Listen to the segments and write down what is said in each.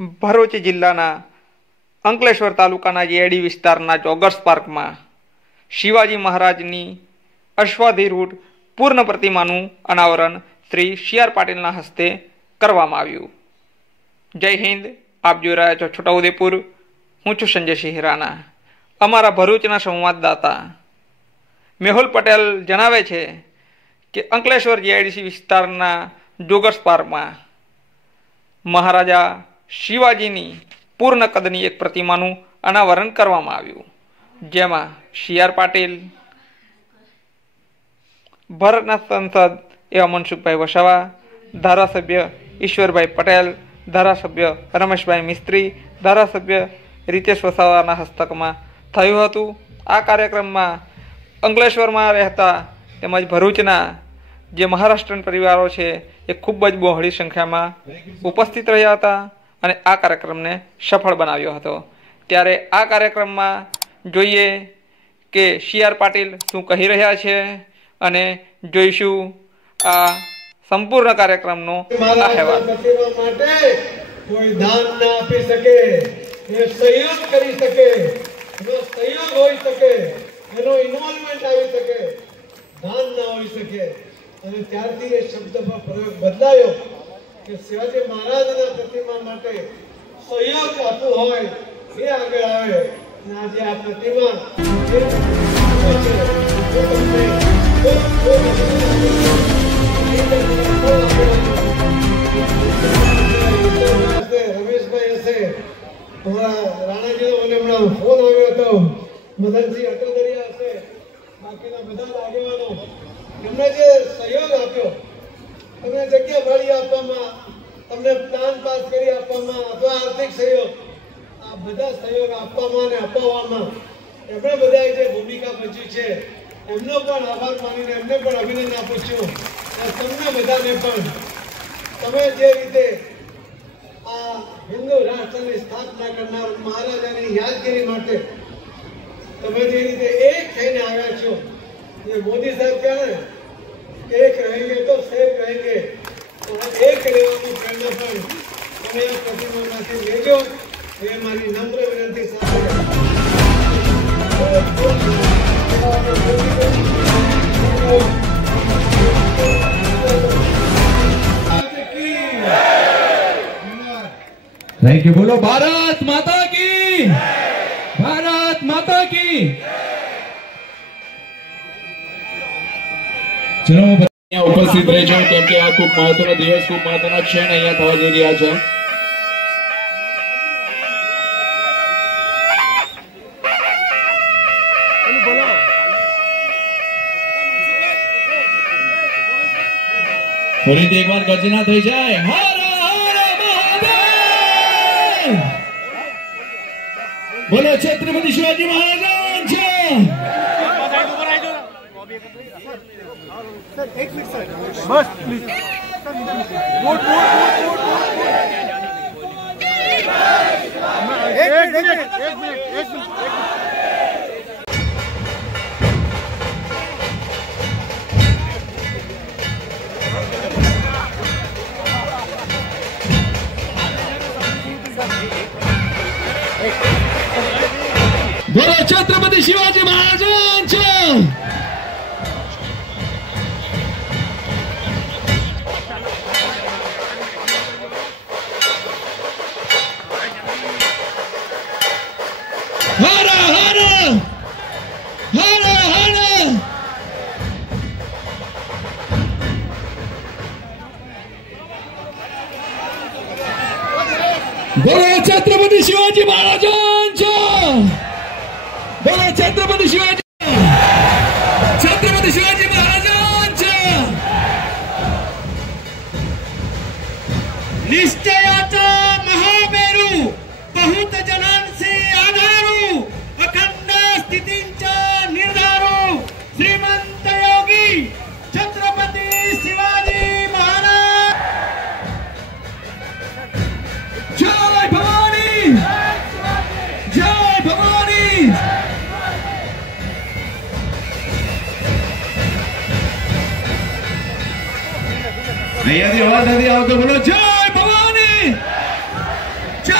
ભરૂચ જિલ્લાના અંકલેશ્વર તાલુકાના જેડી વિસ્તારના જોગર્સ પાર્કમાં શિવાજી મહારાજની અશ્વાધિરૂઢ પૂર્ણ પ્રતિમાનું અનાવરણ શ્રી સી.આર. પાટીલના હસ્તે કરવામાં આવ્યું. જય હિન્દ. આપ જોઈ રહ્યા છો છોટાઉદેપુર. હું છું સંજયસિંહ હિરાના. અમારા ભરૂચના સંવાદદાતા મેહુલ પટેલ જણાવે છે કે અંકલેશ્વર જીઆઈડીસી વિસ્તારના જોગર્સ પાર્કમાં મહારાજા શિવાજીની પૂર્ણ કદની એક પ્રતિમાનું અનાવરણ કરવામાં આવ્યું, જેમાં સી.આર. પાટીલ, ભારતના સંસદ એવા મનસુખભાઈ વસાવા, ધારાસભ્ય ઈશ્વરભાઈ પટેલ, ધારાસભ્ય રમેશભાઈ મિસ્ત્રી, ધારાસભ્ય રીતેશ વસાવાના હસ્તકમાં થયું હતું. આ કાર્યક્રમમાં અંકલેશ્વરમાં રહેતા તેમજ ભરૂચના જે મહારાષ્ટ્રીયન પરિવારો છે એ ખૂબ જ બહોળી સંખ્યામાં ઉપસ્થિત રહ્યા હતા અને આ કાર્યક્રમને સફળ બનાવ્યો હતો. ત્યારે આ કાર્યક્રમમાં જોઈએ કે સી.આર. પાટીલ શું કહી રહ્યા છે અને જોઈશું આ સંપૂર્ણ કાર્યક્રમનો અહેવાલ. કોઈ દાન ના આપી શકે, એ સહયોગ કરી શકે, એનો સહયોગ હોઈ શકે, એનો ઇન્વોલ્વમેન્ટ આવી શકે, દાન ના હોઈ શકે. અને ત્યારથી એ શબ્દમાં પ્રયોગ બદલાયો કે શિવાજી મહારાજના પ્રતિમા માટે સહયોગ આપવું હોય એ આગળ આવે. અને આજે આ પ્રતિમા રમેશભાઈ હશે, રાણાજીનો મને હમણાં ફોન આવ્યો હતો, મદનસિંહ અટલદરિયા હશે, બાકીના બધા આગેવાનો એમને જે સહયોગ આપ્યો, તમને જગ્યા ભાડી આપવામાં, તમને પ્લાન પાસ કરી આપવામાં અથવા આર્થિક સહયોગ, આ બધા સહયોગ આપવામાં અને અપાવવામાં એમણે બધાએ જે ભૂમિકા ભજવી છે એમનો પણ આભાર માનીને એમને પણ અભિનંદન આપું છું. તમને બધાને પણ તમે જે રીતે આ હિન્દુ રાષ્ટ્રની સ્થાપના કરનાર મહારાજાની યાદગીરી માટે તમે જે રીતે એક થઈને આવ્યા છો, ये मोदी साहब क्या है, एक रहेंगे तो सेफ रहेंगे. तो एक રહેવાની પ્રેરણા પણ તમે આ પ્રતિમામાંથી લેજો એ મારી નમ્ર વિનંતી સાથે थैंक यू. बोलो भारत माता की, भारत माता की. चलो અહીંયા ઉપસ્થિત રહેજો કેમ કે આ ખૂબ મહત્વનો દિવસ, ખૂબ મહત્વનો ક્ષણ અહીંયા થવા જઈ રહ્યા છે. ફરીથી એકવાર ગર્જના થઈ જાય, હર હર મહાદેવ. બોલો છત્રપતિ શિવાજી મહારાજ છે. एक मिनट सर, बस प्लीज. वोट एक मिनट. बोलो छत्रपति शिवाजी महाराज છે. हर हर हर हर. बोलो छत्रपति शिवाजी महाराज છે. बोलो छत्रपति शिवाजी, छत्रपति शिवाजी महाराज છે. निश्चयाचा महामेरू बहुत जनांचे आधारू अखंड स्थितींचा निर्धारू श्रीमंत योगी छत्रपती शिवाजी महाराज. जय भवानी, जय भवानी. અહીંયાથી અવાજ નથી આવતો. બોલો જય ભવાની, જય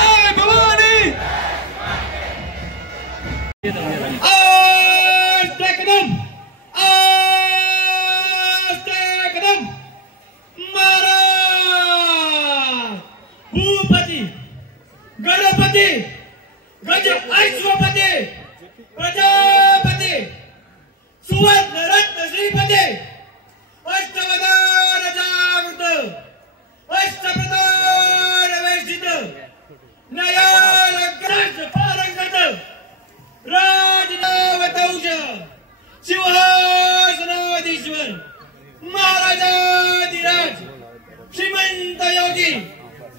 अनंत योगी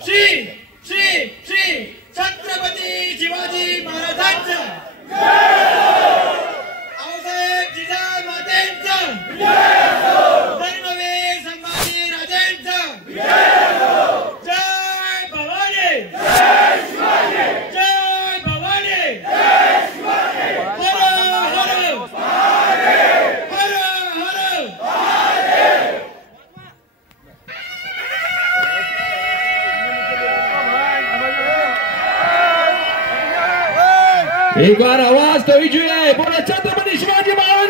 श्री श्री श्री छत्रपती शिवाजी महाराजांचा आऊसाहेब जिजाऊ मातेंचा धर्मवीर संभाजी राजेंचा जय भवानी जय भवानी हर हर हर हर एक बार आवाज तो ही जुए बोले छत्रपति शिवाजी महाराज